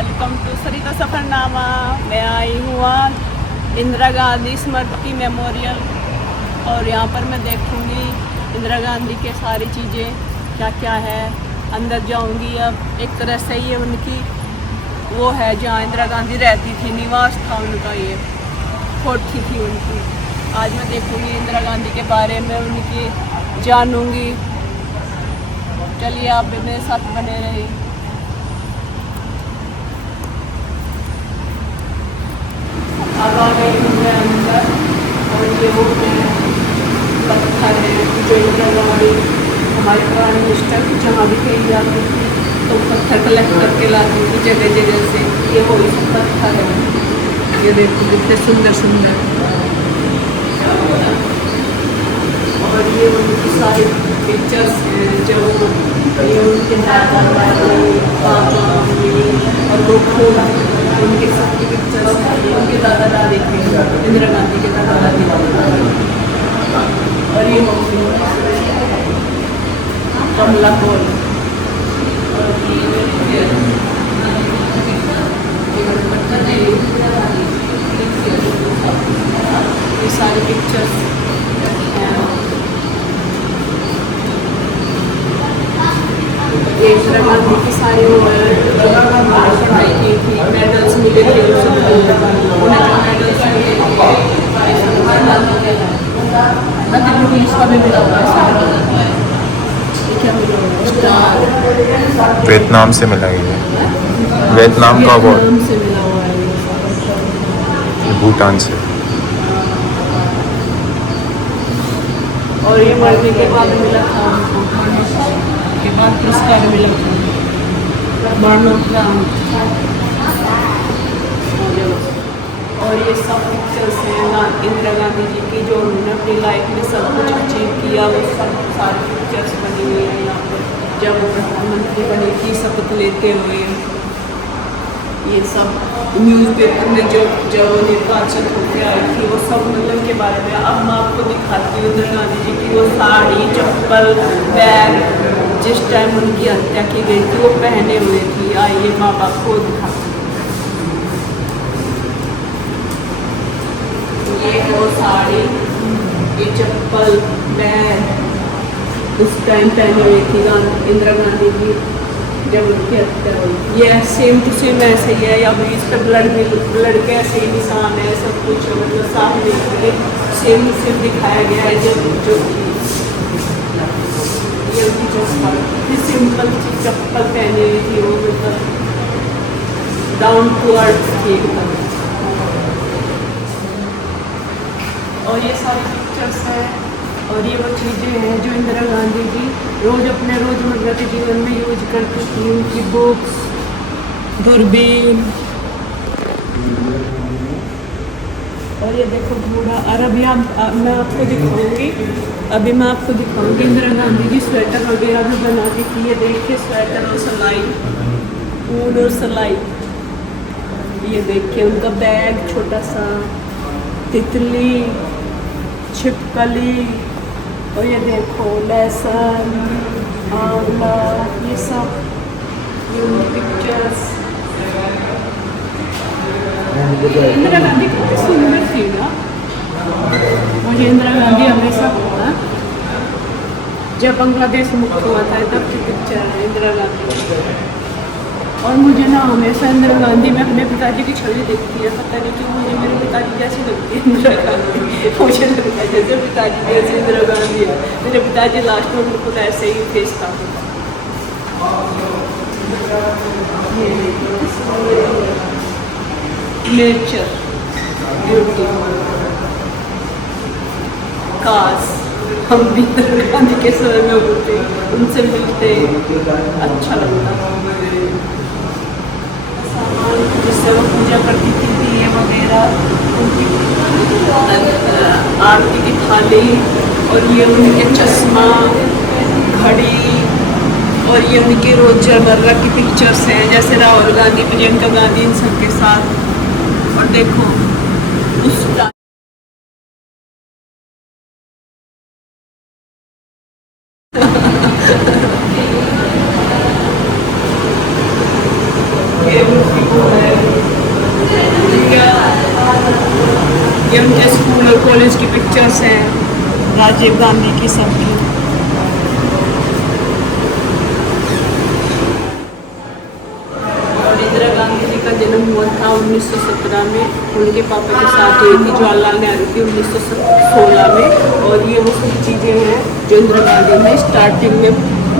Welcome to सरिता सफ़रनामा। मैं आई हूँ आज इंदिरा गांधी स्मृति मेमोरियल और यहाँ पर मैं देखूँगी इंदिरा गांधी के सारी चीज़ें क्या क्या है। अंदर जाऊँगी। अब एक तरह से ये उनकी वो है जहाँ इंदिरा गांधी रहती थी, निवास था उनका, ये कोठी थी उनकी। आज मैं देखूँगी इंदिरा गांधी के बारे में, उनकी जानूँगी। चलिए आप भी मेरे साथ बने रहिए। अब आ गई हूँ मैं अंदर और ये वो पत्थर है जो इंदिरा गांधी हमारे प्राइम मिनिस्टर जहाँ भी कहीं जाती थी तो पत्थर कलेक्ट करके लाती थी जगह जगह से। ये वो सब पत्थर है, ये देखो कितने सुंदर सुंदर। और ये उनकी सारी पिक्चर्स हैं जो ये उनके दादा दादी पापा और वो खूब उनके सबकी पिक्चर्स हैं। उनके दादा दादी थे, इंदिरा गांधी के दादा दादी। और ये कमला कौर, ये सारी पिक्चर्स हैं। ये इंदिरा गांधी की सारी पढ़ाई की थी, मेडल्स मिले थे उनको पुलिस का भी मिला हुआ है। क्या मिला हुआ? वियतनाम से मिला है, वियतनाम का अवार्ड से मिला हुआ है, भूटान से। और ये मरने के बाद मिला था उनको, के बाद पुरस्कार मिला था मरणोपरांत। और ये सब पिक्चर्स हैं इंदिरा गांधी जी की जो उन्होंने अपनी लाइफ में सब कुछ अचीव किया, वो सब सारी पिक्चर्स बनी हुई हैं यहाँ पर। जब वो प्रधानमंत्री बनी थी शपथ लेते हुए, ये सब न्यूज़पेपर में जो जब वो निर्वाचित होकर आई थी वो सब मतलब के बारे में। अब मैं आपको दिखाती हूँ इंदिरा गांधी जी की वो साड़ी, चप्पल, बैग जिस टाइम उनकी हत्या की गई थी वो पहने हुए थी। आइए माँ बाप को दिखाती हूँ। ये वो साड़ी, ये चप्पल, बैग उस टाइम पहने हुई थी इंदिरा गांधी जी जब उनकी हत्या हुई। ये सेम टू सेम ऐसे ही है, अभी इस पर ब्लड के ऐसे ही निशान है, सब कुछ मतलब साफ नहीं, सेम टू सेम दिखाया गया है। जो ये उनकी चप्पल, सिंपल सी चप्पल पहनी हुई थी, वो मतलब डाउन टू अर्थ थी एकदम। और ये सारी पिक्चर्स हैं और ये वो चीज़ें हैं जो इंदिरा गांधी जी रोज़ अपने रोज़मर्रा के जीवन में यूज करती थी। उनकी बुक्स, दूरबीन, और ये देखो घोड़ा। और अभी मैं आपको दिखाऊंगी, अभी मैं आपको दिखाऊंगी इंदिरा गांधी जी स्वेटर वगैरह भी बनाती थी। ये देखिए स्वेटर और सिलाई, ऊन और सिलाई। ये देखिए उनका बैग छोटा सा, तितली, छिपकली, और ये देखो लहसुन, आंवला, ये सब ये उनकी पिक्चर्स। इंदिरा गांधी कितनी सुंदर थी ना। मुझे इंदिरा गांधी हमेशा पता, जब बांग्लादेश मुक्त हुआ था तब की पिक्चर है इंदिरा गांधी। और मुझे ना हमेशा इंदिरा गांधी में अपने पिताजी की छवि दिखती है। पता नहीं क्यों मुझे मेरे पिताजी कैसी लगती है इंदिरा गांधी। मुझे लगता है जैसे पिताजी जैसे इंदिरा गांधी है। मेरे पिताजी लास्ट में बिल्कुल ऐसे ही फेस था। नेचर ब्यूटी, काश हम भी इंदिरा गांधी के समय में होते, उनसे मिलते, अच्छा लगता। जिससे वो पूजा करती थी दिए वगैरह, उनकी आरती की थाली, और ये उनके चश्मा, घड़ी, और ये उनकी रोजमर्रा की पिक्चर्स हैं जैसे राहुल गांधी, प्रियंका गांधी, इन सब के साथ। और देखो उस ये ये उनके स्कूल और कॉलेज की पिक्चर्स हैं, राजीव गांधी की सबकी। और इंदिरा गांधी जी का जन्म हुआ था 1917 में, उनके पापा के साथ हुई थी जवाहरलाल नेहरू की 1916 में। और ये वो सब चीज़ें हैं जो इंदिरा गांधी ने स्टार्टिंग में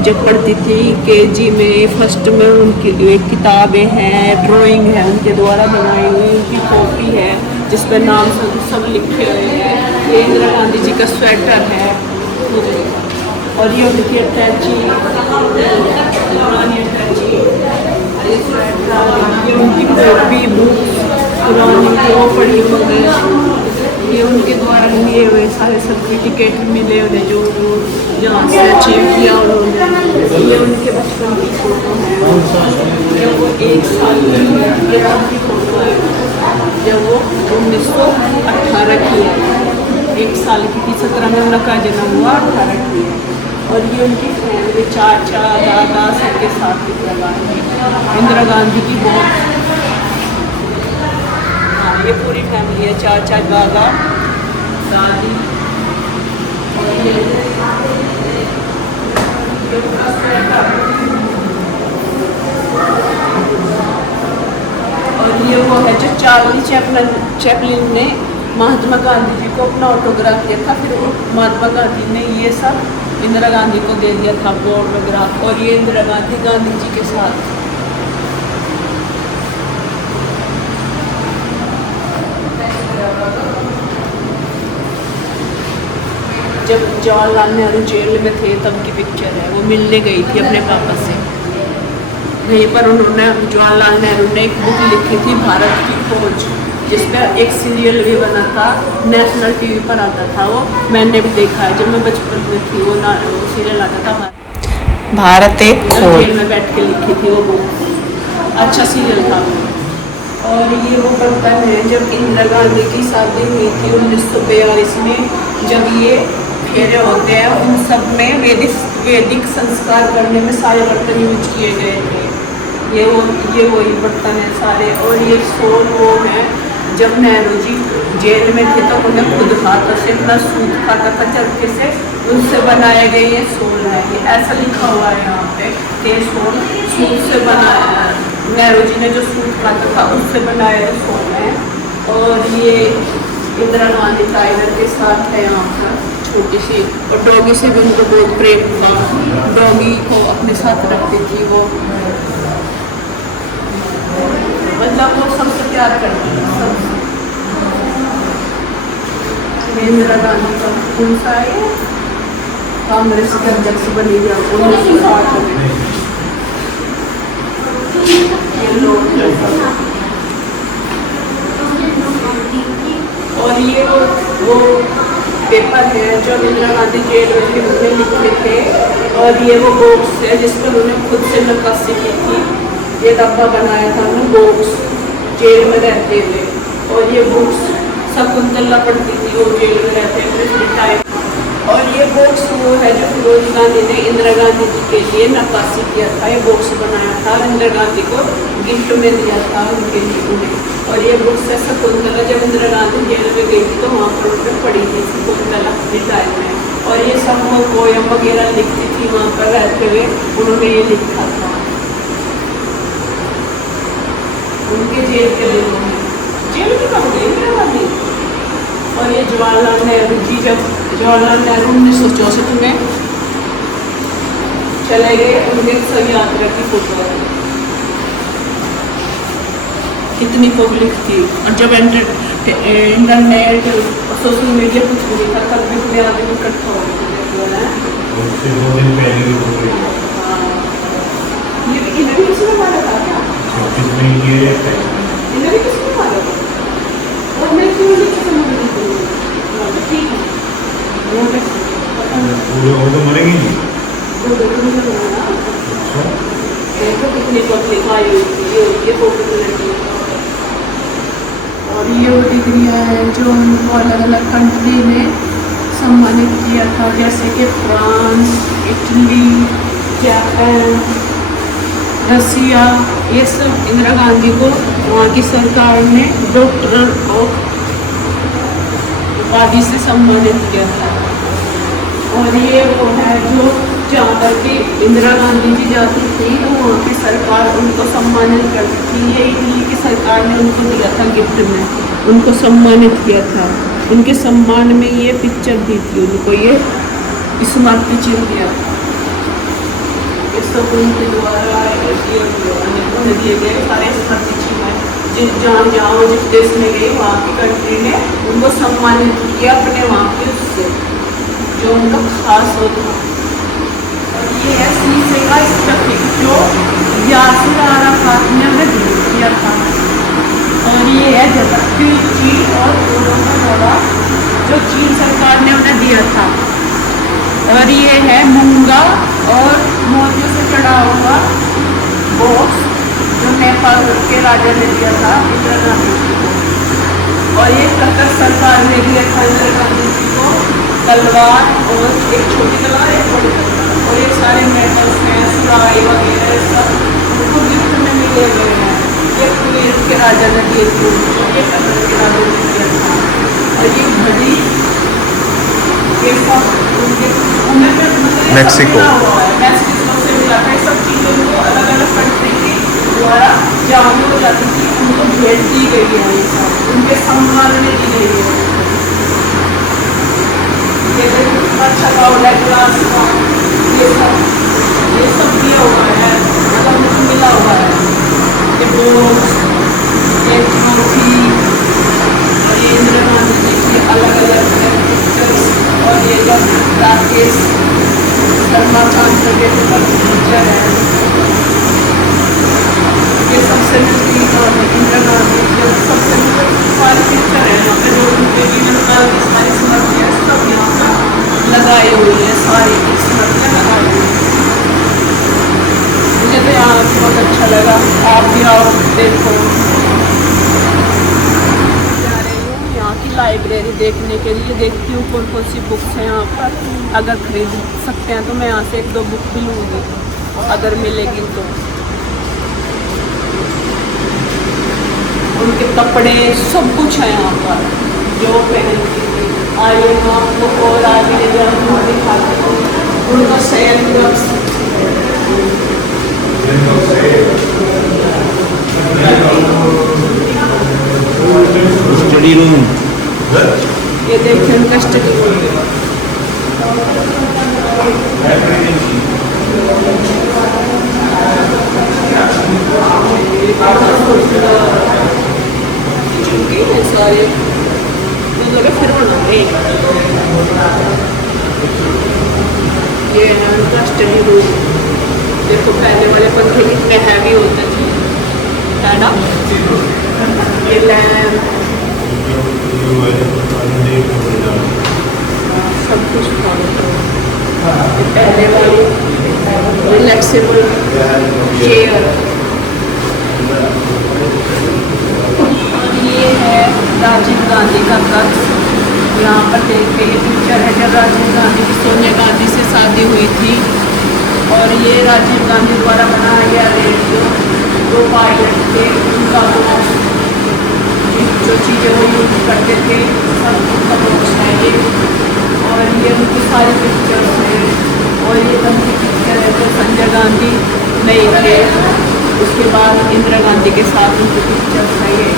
जब पढ़ती थी केजी में, फर्स्ट में, उनकी एक किताबें हैं, ड्राइंग है उनके द्वारा बनाई हुई, उनकी कॉपी है जिस पर नाम सब लिखे हुए हैं। ये इंदिरा गांधी जी का स्वेटर है, और ये उनकी अटैची, पुरानी अटैची, ये स्वेटर, ये उनकी कॉपी बुक पुरानी जो पढ़ी हुई है, ये उनके द्वारा लिए हुए सारे सर्टिफिकेट मिले हुए जो जहाँ से अचीव किया उन्होंने। ये उनके बचपन की फोटो है, जब वो 1 साल की ये आपकी फोटो है, जब वो 1918 की है, 1 साल की थी, 17 में उनका जन्म हुआ, 18 की है। और ये उनकी फैमिली, चाचा दादा सबके साथ इंदिरा गांधी की बहुत, ये पूरी फैमिली है, चाचा दादा दादी। और ये वो है जो चार्ली चैपलिन ने महात्मा गांधी जी को अपना ऑटोग्राफ दिया था, फिर महात्मा गांधी ने ये सब इंदिरा गांधी को दे दिया था वो ऑटोग्राफ। और ये इंदिरा गांधी गांधी जी के साथ, जब जवाहरलाल नेहरू जेल में थे तब की पिक्चर है, वो मिलने गई थी अपने पापा से। वहीं पर उन्होंने, जवाहरलाल नेहरू ने एक बुक लिखी थी भारत की खोज, जिस पर एक सीरियल भी बना था, नेशनल टीवी पर आता था वो, मैंने भी देखा है जब मैं बचपन में थी, वो सीरियल आता था भारत एक खोज, जेल में बैठ के लिखी थी वो बुक, अच्छा सीरियल था वो। और ये वो बर्तन है जब इंदिरा गांधी की शादी हुई थी 1942 में, जब ये फेरे होते हैं उन सब में वैदिक संस्कार करने में सारे बर्तन यूज किए गए थे। ये वही बर्तन है सारे। और ये सोल वो है जब नेहरू जी जेल में थे तो उन्हें खुद हाथों से अपना सूट खाता था चरखे से, उनसे बनाए गए ये सोल है। ये ऐसा लिखा हुआ है यहाँ पे कि सोल सूट से बनाया, नेहरू जी ने जो सूट काटा था उससे बनाए सोल है। और ये इंदिरा गांधी टाइगर के साथ है यहाँ पर छोटी सी, और डॉगी से भी उनको बहुत प्रेम था, डॉगी को अपने साथ रखती थी वो, मतलब वो सबसे प्यार करती थी सबसे। इंदिरा गांधी का कौन सा है, कांग्रेस के अध्यक्ष बनी जा 1960 में। ये लोग और ये वो पेपर है जो इंदिरा गांधी जेल में थे उन्होंने लिखे थे। और ये वो बॉक्स है जिस पर उन्होंने खुद से नक्काशी की थी, ये डब्बा बनाया था उन्होंने बॉक्स जेल में रहते हुए। और ये बुक्स शकुंतला पढ़ती थी वो जेल में रहते हुए टाइम। और ये बॉक्स वो है जो फिरोज गांधी ने इंदिरा गांधी जी के लिए नक्काशी किया था, ये बॉक्स बनाया था, इंदिरा गांधी को गिफ्ट में दिया था उनके लिए उन्हें। और ये बुक्स है शकुंतला, जब इंदिरा गांधी जेल में गई थी तो वहाँ पर उन्होंने पढ़ी थी शकुंतला अपने टाइम में। और ये सब वो पोयम वगैरह लिखती थी वहाँ पर रहते हुए, उन्होंने ये लिखा था उनके जेल के दिनों में, जेल में कब गई इंदिरा गांधी। और ये जवाहरलाल नेहरू जी, जब जवाहरलाल नेहरू 1964 में चले गए, उनके सब यात्रा की फोटो है, कितनी पब्लिक थी। और जब इंटरनेट सोशल मीडिया कुछ नहीं था तब भी इतने आदमी इकट्ठा हो गए। ये भी इन्हें भी किसी ने मारा था क्या? इन्हें भी किसी ने मारा था। और मैं क्यों नहीं किसी ने मारा था? ठीक है, वो तो मरेंगे नहीं। देखो कितनी पब्लिक आई हुई थी, ये फोटो लगी। और ये वो डिग्रियाँ हैं जो उनको अलग अलग कंट्री ने सम्मानित किया था, जैसे कि फ्रांस, इटली, जापान, रसिया। ये सब इंदिरा गांधी को वहाँ की सरकार ने डॉक्टर ऑफ उपाधि से सम्मानित किया था। और ये वो है जो जहाँ पर कि इंदिरा गांधी जी जाती थी तो वहाँ की सरकार उनको सम्मानित करती थी। ये इटली की सरकार ने उनको दिया था गिफ्ट में, उनको सम्मानित किया था। उनके सम्मान में ये पिक्चर दी थी उनको, ये स्मारक चिन्ह दिया था। ये सब उनके द्वारा दिए गए सारे स्मारक चिन्ह हैं। जहाँ जहाँ जिस देश में गए वहाँ की कंट्री ने उनको सम्मानित किया अपने वहाँ के उससे जो उनका खास होता है। और ये है शीशे का स्टफिंग जो यासिर अराफात ने उन्हें किया था। और ये है जगह चीन और दोनों का दौरा जो चीन सरकार ने उन्हें दिया था। और ये है मूंगा और मोतियों से चढ़ा हुआ बॉक्स जो नेपाल के राजा ने दिया था इंदिरा गांधी जी को। और ये कतर सरकार ने दिया था इंदिरा गांधी जी को तलवार और एक छोटी तलवार एक बड़ी तलवार। और ये सारे मेडल्स हैं, सिलाई वगैरह सब उनको गिफ्ट में मिले गए हैं। ये कुवैत के राजा ने दिए थे, ये कतर के राजा ने दिया था। और ये घड़ी ये सब मैक्सिको से मिला था। ये सब चीज़ें उनको अलग अलग कंट्री के द्वारा जारी हो जाती थी, उनको भेज दी गई है। ये सब उनके सम्मान में दी गई है। ये अच्छा का ग्लास का ये सब दिया हुआ है, मतलब उनको मिला हुआ है। ये बॉक्स, ये ट्रॉफी और ये इंदिरा गांधी जी की अलग अलग पिक्चर्स। और ये जो राकेश शर्मा का पिक्चर है, ये सबसे नजदीक और इंदिरा गांधी जी सबसे सारे पिक्चर है यहाँ पे जो उनके जीवन काल की सारी स्मृतियाँ सब यहाँ पर लगाई हुई है, सारी स्मृतियाँ लगाई हुई है। मुझे तो यहाँ बहुत अच्छा लगा, आप भी आओ देखो। यहाँ की लाइब्रेरी देखने के लिए देखती हूँ कौन कौन सी बुक्स हैं यहाँ पर। अगर खरीद सकते हैं तो मैं यहाँ से एक दो बुक भी लूँगी अगर मिलेगी तो। उनके कपड़े सब कुछ है यहाँ पर जो पहनती थी। आइए मैं आपको और आगे ले जाऊँ दिखाती हूँ उनका सैल बॉक्स। स्टडी रूम, ये देखिए उनका स्टडी रूम। सारे मतलब फिर ये है उनका स्टडी रूम। देखो पहले वाले पंखे कितने हैवी होते थे, है ना। ये लैम्प सब कुछ था। ये पहले वाली रिलैक्सेबल चेयर। और ये है राजीव गांधी का कक्ष। यहाँ पर देखते ये पिक्चर है जब राजीव गांधी की सोनिया गांधी से शादी हुई थी। और ये राजीव गांधी द्वारा बनाया गया रेडियो, दो पायलट थे उनका जो चीज़ें वो यूज करते थे सब उनका बॉक्स है ये। और ये उनकी सारी पिक्चर्स हैं। और ये उनकी पिक्चर है जो संजय गांधी नहीं थे, उसके बाद इंदिरा गांधी के साथ उनकी पिक्चर्स है ये।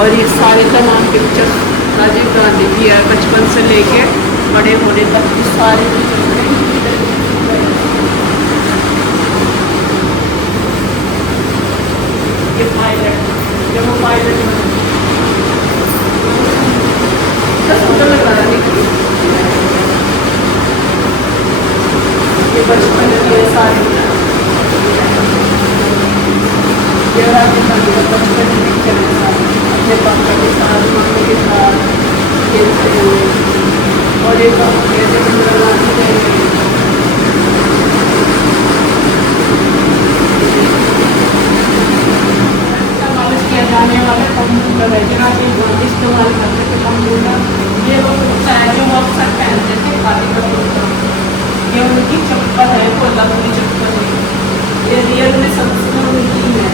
और ये सारे तमाम पिक्चर्स राजीव गांधी की है, बचपन से लेके बड़े होने तक की सारी पिक्चर्स। ये पायलट जब वो पायलट सुंदर लग रहा है। ये बचपन के सारे ये राजीव गांधी का बचपन की पिक्चर है सारी, अपने पापा के साथ मम्मी के साथ खेलते हुए। और एक इंदिरा गांधी किया जाने वाला कंप्यूटर है जो राजीव गांधी इस्तेमाल करते थे कंप्यूटर। ये वो कुर्ता है जो वो अक्सर पहनते थे, खादी का कुर्ता। ये उनकी चप्पल है, कोल्हापुरी चप्पल है। ये रियल में सबसे उनकी है।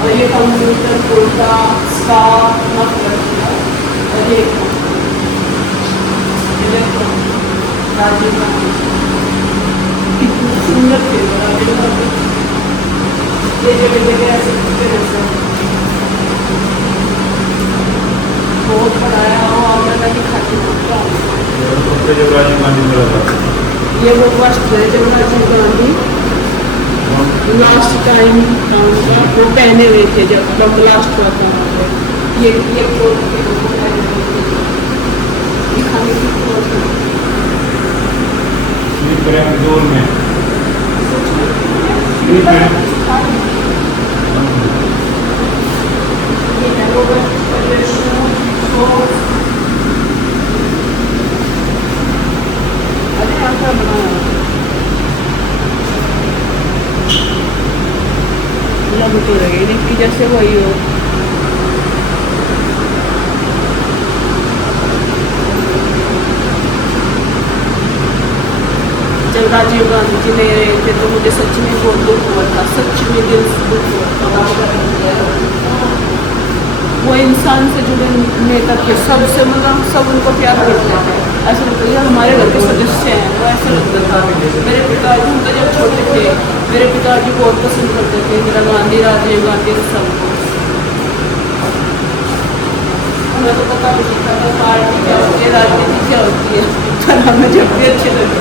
और ये कंप्यूटर कुर्ता स्कार्फ मफलर। और देखो राजीव गांधी कितना सुंदर थे वो राजीव गांधी। ये जगह जगह ऐसे बहुत पढ़ाया हो आगरा दिखाती हूँ। जब राजीव गांधी मरा था ये वो फर्स्ट है जब राजीव गांधी लास्ट टाइम वो पहने हुए थे जब बम ब्लास्ट हुआ था वहाँ पे। ये कोट के वो पहने हुए थे दिखाने की कोशिश। स्लीप करें जोर में स्लीप ये है वो परिवेशन सोच। अरे यहाँ का बनाया लग तो रही है जैसे वही हो। जब राजीव गांधी जी ले रहे थे तो मुझे सच में बहुत दुख हुआ था, सच में दिल से दुख हुआ था। वो इंसान से जुड़े नेता थे, सबसे मतलब सब उनको प्यार करते थे। ऐसा लगता था हमारे घर के सदस्य हैं, वो ऐसा लगता था। मेरे पिताजी उनका जब छोटे थे मेरे पिताजी बहुत पसंद करते थे इंदिरा गांधी राजीव गांधी सबको। हमें तो पता नहीं था पार्टी क्या होती है राजनीति क्या होती है, पर हमें जब भी अच्छे लगे।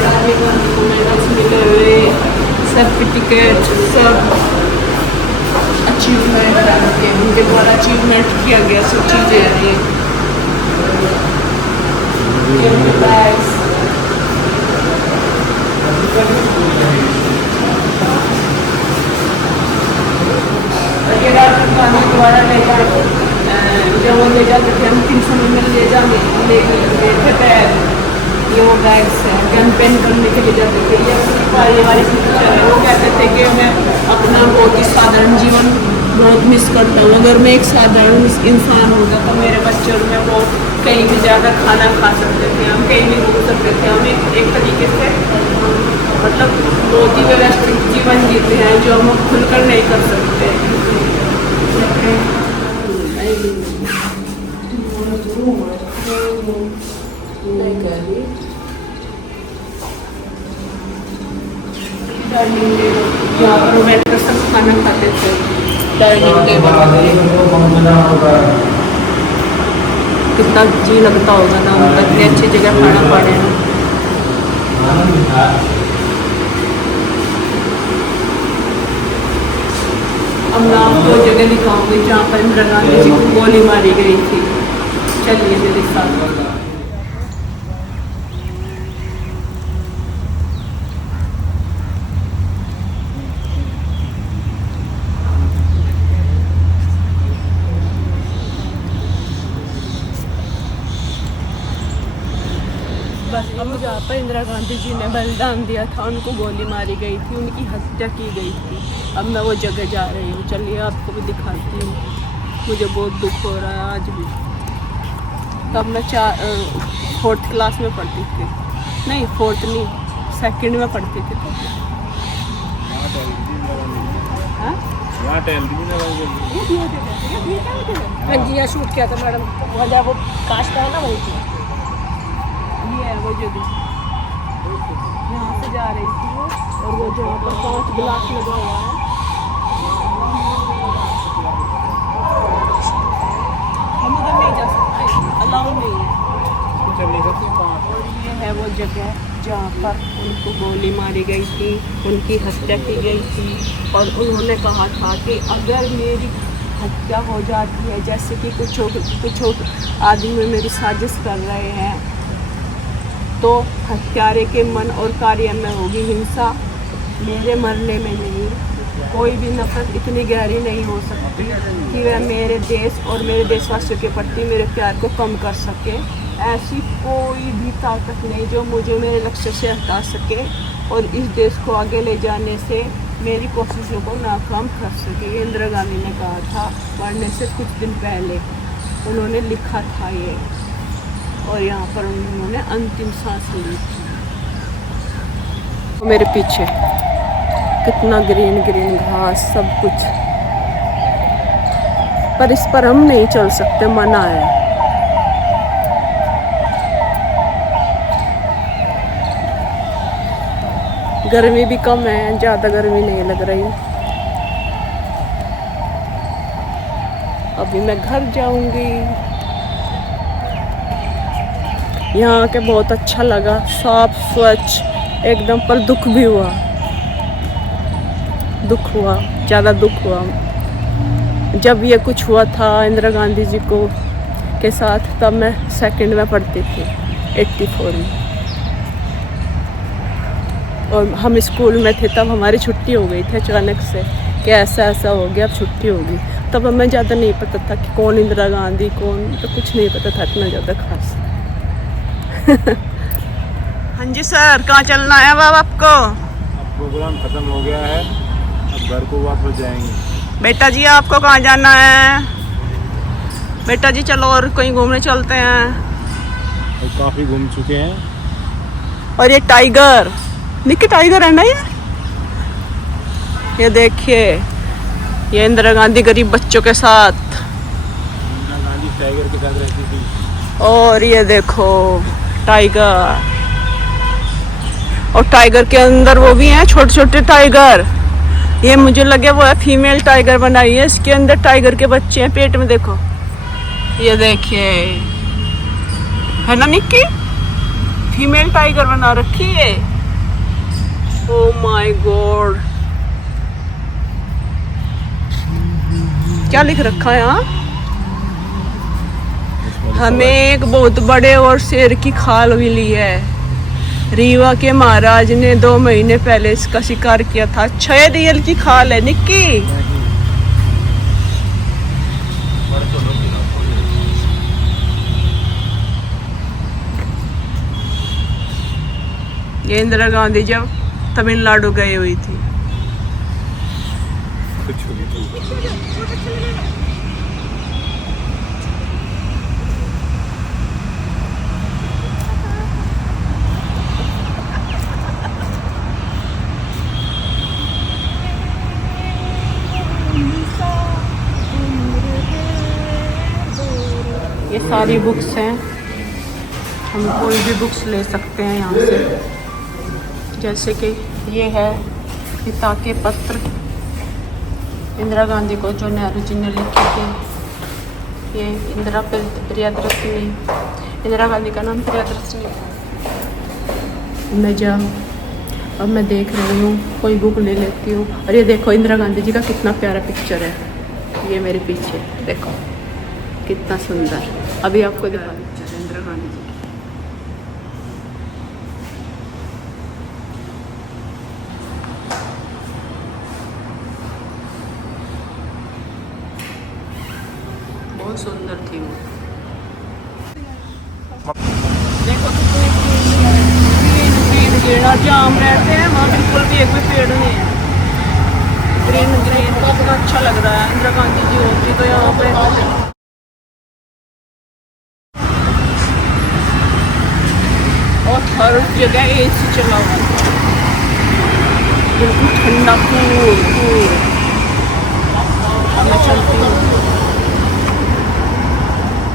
राजीव गांधी को मेडल्स मिले हुए, सर्टिफिकेट सब अचीवमेंट है उनके द्वारा अचीवमेंट किया गया सब चीज़ें हैं ये बैग्स। ये राजीव गांधी द्वारा ले जाते जब वो ले जाते थे अंतिम समय में ले गए थे बैग। ये वो बैग्स हैं कैंपेन करने के लिए जाते थे। ये पारिवारिक पिक्चर है। वो कहते थे कि मैं अपना बहुत ही साधारण जीवन बहुत मिस करता हूँ। अगर मैं एक साधारण इंसान होता तो मेरे बच्चे और मैं वो कहीं भी ज़्यादा खाना खा सकते थे, हम कहीं भी घूम सकते थे। हम एक तरीके से मतलब बहुत ही व्यवस्थित जीवन जीते हैं जो हम खुलकर नहीं कर सकते। यहाँ पर बैठकर सब खाना खाते थे डाइनिंग टेबल। कितना जी लगता होगा ना उनका, इतनी अच्छी जगह खाना पाने में। अब मैं आपको जगह दिखाऊंगी जहाँ पर इंदिरा गांधी जी को गोली मारी गई थी। चलिए मेरे साथ। बस अब जहाँ पर इंदिरा गांधी जी ने बलिदान दिया था उनको गोली मारी गई थी, उनकी हत्या की गई थी। अब मैं वो जगह जा रही हूँ, चलिए आपको भी दिखाती हूँ। मुझे बहुत दुख हो रहा है आज भी। तब मैं 4th क्लास में पढ़ती थी, नहीं 4th नहीं 2nd में पढ़ती थी। हाँ शूट किया था मैडम, वहाँ जहाँ वो काश था ना वही थी। ये है वो जगह, यहाँ से जा रही थी वो। और वो जहाँ पर 5 गिलास लगा हुआ है हम उधर नहीं जा सकते, अलाउ नहीं है। और ये है वो जगह जहाँ पर उनको गोली मारी गई थी, उनकी हत्या की गई थी। और उन्होंने कहा था कि अगर मेरी हत्या हो जाती है, जैसे कि कुछ आदमी मेरी साजिश कर रहे हैं, तो हत्यारे के मन और कार्य में होगी हिंसा, मेरे मरने में नहीं। कोई भी नफरत इतनी गहरी नहीं हो सकती कि वह मेरे देश और मेरे देशवासियों के प्रति मेरे प्यार को कम कर सके। ऐसी कोई भी ताकत नहीं जो मुझे मेरे लक्ष्य से हटा सके और इस देश को आगे ले जाने से मेरी कोशिशों को नाकाम कर सके। ये इंदिरा गांधी ने कहा था मरने से कुछ दिन पहले, उन्होंने लिखा था ये। और यहाँ पर उन्होंने अंतिम सांस ली थी। मेरे पीछे कितना ग्रीन ग्रीन घास सब कुछ, पर इस पर हम नहीं चल सकते, मना है। गर्मी भी कम है, ज़्यादा गर्मी नहीं लग रही। अभी मैं घर जाऊंगी। यहाँ के बहुत अच्छा लगा, साफ स्वच्छ एकदम, पर दुख भी हुआ, ज़्यादा दुख हुआ। जब ये कुछ हुआ था इंदिरा गांधी जी को के साथ, तब मैं सेकंड में पढ़ती थी 84 में, और हम स्कूल में थे। तब हमारी छुट्टी हो गई थी अचानक से कि ऐसा हो गया, अब छुट्टी होगी। तब हमें ज़्यादा नहीं पता था कि कौन इंदिरा गांधी, कौन, तो कुछ नहीं पता था इतना ज़्यादा खास। हाँ जी सर, कहाँ चलना है अब आपको? अब प्रोग्राम खत्म हो गया है, अब घर को वापस जाएंगे। बेटा जी आपको कहाँ जाना है? बेटा जी चलो और कहीं घूमने चलते हैं। और काफ़ी घूम चुके हैं। और ये टाइगर, निक्की टाइगर है ना ये देखिए, ये इंदिरा गांधी गरीब बच्चों के साथ, इंदिरा गांधी टाइगर के साथ रहती थी। और ये देखो टाइगर, और टाइगर के अंदर वो भी हैं छोटे छोटे टाइगर। ये मुझे लगे वो है फीमेल टाइगर बनाई है, इसके अंदर टाइगर के बच्चे हैं पेट में, देखो ये देखिए, है ना निक्की, फीमेल टाइगर बना रखी है। ओह माय गॉड, क्या लिख रखा है यहाँ? हमें एक बहुत बड़े और शेर की खाल मिली है। रीवा के महाराज ने 2 महीने पहले इसका शिकार किया था। 6 रियल की खाल है निक्की। ये इंदिरा गांधी जब तमिलनाडु गई हुई थी। ये सारी बुक्स हैं, हम कोई भी बुक्स ले सकते हैं यहाँ से। जैसे कि ये है पिता के पत्र, इंदिरा गांधी को जो नेहरू जी ने लिखे थे। ये प्रियदर्शनी, इंदिरा गांधी का नाम प्रियदर्शनी था। अब मैं देख रही हूँ, कोई बुक ले लेती हूँ। और ये देखो इंदिरा गांधी जी का कितना प्यारा पिक्चर है, ये मेरे पीछे देखो कितना सुंदर। अभी आपको दिखा पिक्चर है इंदिरा गांधी जी। बहुत सुंदर थी वो। देखो कितने पेड़ जाम रहते हैं वहाँ, बिल्कुल भी एक भी पेड़ नहीं है। ग्रीन ग्रीन कितना अच्छा लग रहा है। इंदिरा गांधी जी होती तो यहाँ पे और हर जगह एसी चला हुआ, बिल्कुल ठंडा कूल। मैं चलती हूँ।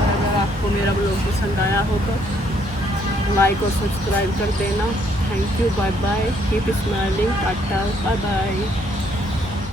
अगर आपको मेरा ब्लॉग पसंद आया हो तो लाइक और सब्सक्राइब कर देना। Thank you, bye bye, keep smiling, tata, bye bye.